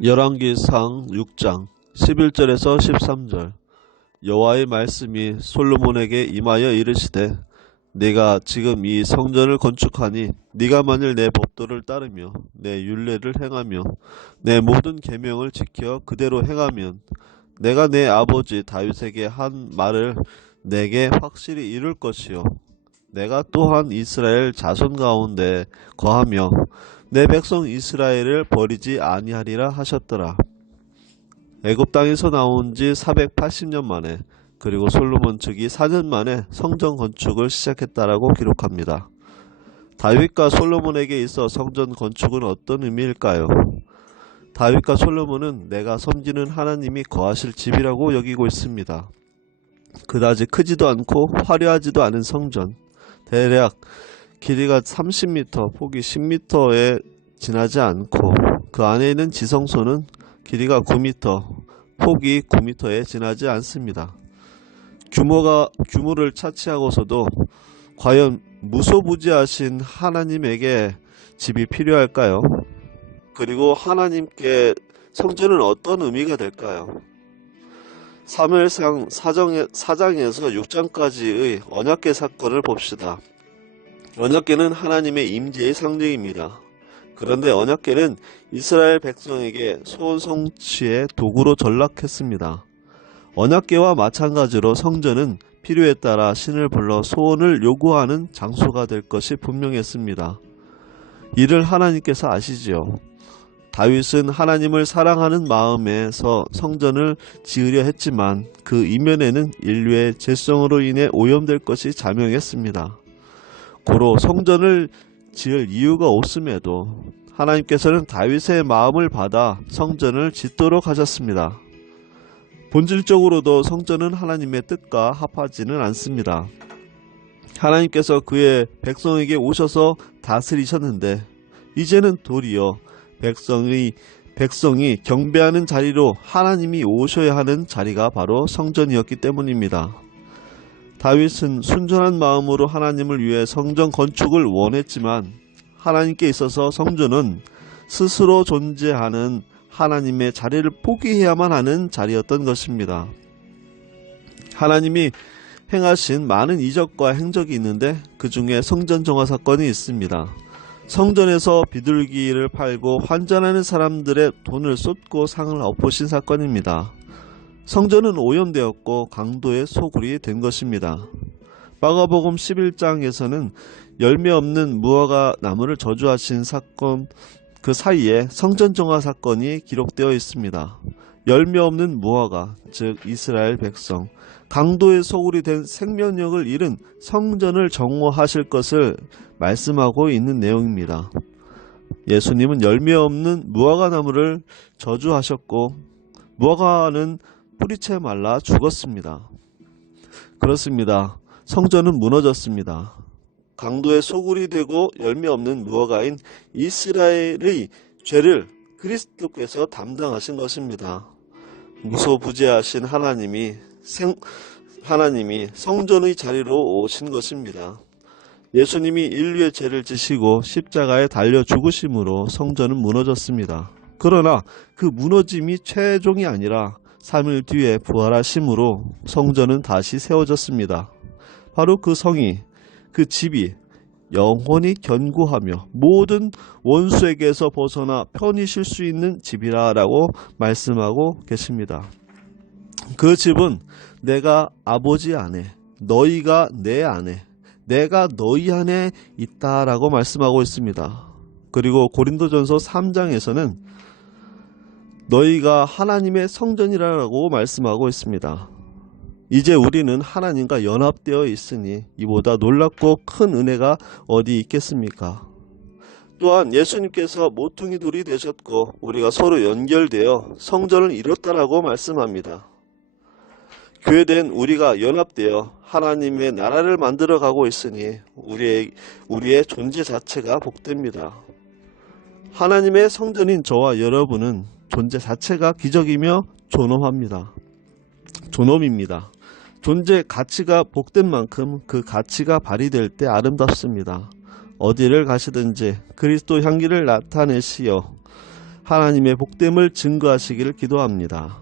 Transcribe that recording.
열왕기상 6장 11절에서 13절. 여호와의 말씀이 솔로몬에게 임하여 이르시되 내가 지금 이 성전을 건축하니 네가 만일 내 법도를 따르며 내 율례를 행하며 내 모든 계명을 지켜 그대로 행하면 내가 내 아버지 다윗에게 한 말을 내게 확실히 이룰 것이요 내가 또한 이스라엘 자손 가운데 거하며 내 백성 이스라엘을 버리지 아니하리라 하셨더라. 애굽 땅에서 나온 지 480년 만에, 그리고 솔로몬 즉위 4년 만에 성전 건축을 시작했다라고 기록합니다. 다윗과 솔로몬에게 있어 성전 건축은 어떤 의미일까요? 다윗과 솔로몬은 내가 섬기는 하나님이 거하실 집이라고 여기고 있습니다. 그다지 크지도 않고 화려하지도 않은 성전, 대략 길이가 30m, 폭이 10m에 지나지 않고 그 안에 있는 지성소는 길이가 9m, 폭이 9m에 지나지 않습니다. 규모를 차치하고서도 과연 무소부지하신 하나님에게 집이 필요할까요? 그리고 하나님께 성전은 어떤 의미가 될까요? 사무엘상 4장에서 6장까지의 언약궤 사건을 봅시다. 언약궤는 하나님의 임재의 상징입니다. 그런데 언약궤는 이스라엘 백성에게 소원 성취의 도구로 전락했습니다. 언약궤와 마찬가지로 성전은 필요에 따라 신을 불러 소원을 요구하는 장소가 될 것이 분명했습니다. 이를 하나님께서 아시지요. 다윗은 하나님을 사랑하는 마음에서 성전을 지으려 했지만 그 이면에는 인류의 죄성으로 인해 오염될 것이 자명했습니다. 고로 성전을 지을 이유가 없음에도 하나님께서는 다윗의 마음을 받아 성전을 짓도록 하셨습니다. 본질적으로도 성전은 하나님의 뜻과 합하지는 않습니다. 하나님께서 그의 백성에게 오셔서 다스리셨는데 이제는 도리어 백성이 경배하는 자리로 하나님이 오셔야 하는 자리가 바로 성전이었기 때문입니다. 다윗은 순전한 마음으로 하나님을 위해 성전 건축을 원했지만 하나님께 있어서 성전은 스스로 존재하는 하나님의 자리를 포기해야만 하는 자리였던 것입니다. 하나님이 행하신 많은 이적과 행적이 있는데 그 중에 성전 정화 사건이 있습니다. 성전에서 비둘기를 팔고 환전하는 사람들의 돈을 쏟고 상을 엎으신 사건입니다. 성전은 오염되었고 강도의 소굴이 된 것입니다. 마가복음 11장에서는 열매 없는 무화과 나무를 저주하신 사건, 그 사이에 성전 정화 사건이 기록되어 있습니다. 열매 없는 무화과, 즉 이스라엘 백성, 강도의 소굴이 된 생명력을 잃은 성전을 정화하실 것을 말씀하고 있는 내용입니다. 예수님은 열매 없는 무화과 나무를 저주하셨고 무화과는 뿌리채 말라 죽었습니다. 그렇습니다. 성전은 무너졌습니다. 강도의 소굴이 되고 열매 없는 무화과인 이스라엘의 죄를 그리스도께서 담당하신 것입니다. 무소부지하신 하나님이 성전의 자리로 오신 것입니다. 예수님이 인류의 죄를 지시고 십자가에 달려 죽으심으로 성전은 무너졌습니다. 그러나 그 무너짐이 최종이 아니라 3일 뒤에 부활하심으로 성전은 다시 세워졌습니다. 바로 그 성이, 그 집이 영원히 견고하며 모든 원수에게서 벗어나 편히 쉴 수 있는 집이라고 말씀하고 계십니다. 그 집은 내가 아버지 안에, 너희가 내 안에, 내가 너희 안에 있다라고 말씀하고 있습니다. 그리고 고린도전서 3장에서는 너희가 하나님의 성전이라고 말씀하고 있습니다. 이제 우리는 하나님과 연합되어 있으니 이보다 놀랍고 큰 은혜가 어디 있겠습니까? 또한 예수님께서 모퉁이 돌이 되셨고 우리가 서로 연결되어 성전을 이뤘다라고 말씀합니다. 교회된 우리가 연합되어 하나님의 나라를 만들어 가고 있으니 우리의 존재 자체가 복됩니다. 하나님의 성전인 저와 여러분은 존재 자체가 기적이며 존엄합니다. 존엄입니다. 존재 가치가 복된 만큼 그 가치가 발휘될 때 아름답습니다. 어디를 가시든지 그리스도 향기를 나타내시어 하나님의 복됨을 증거하시기를 기도합니다.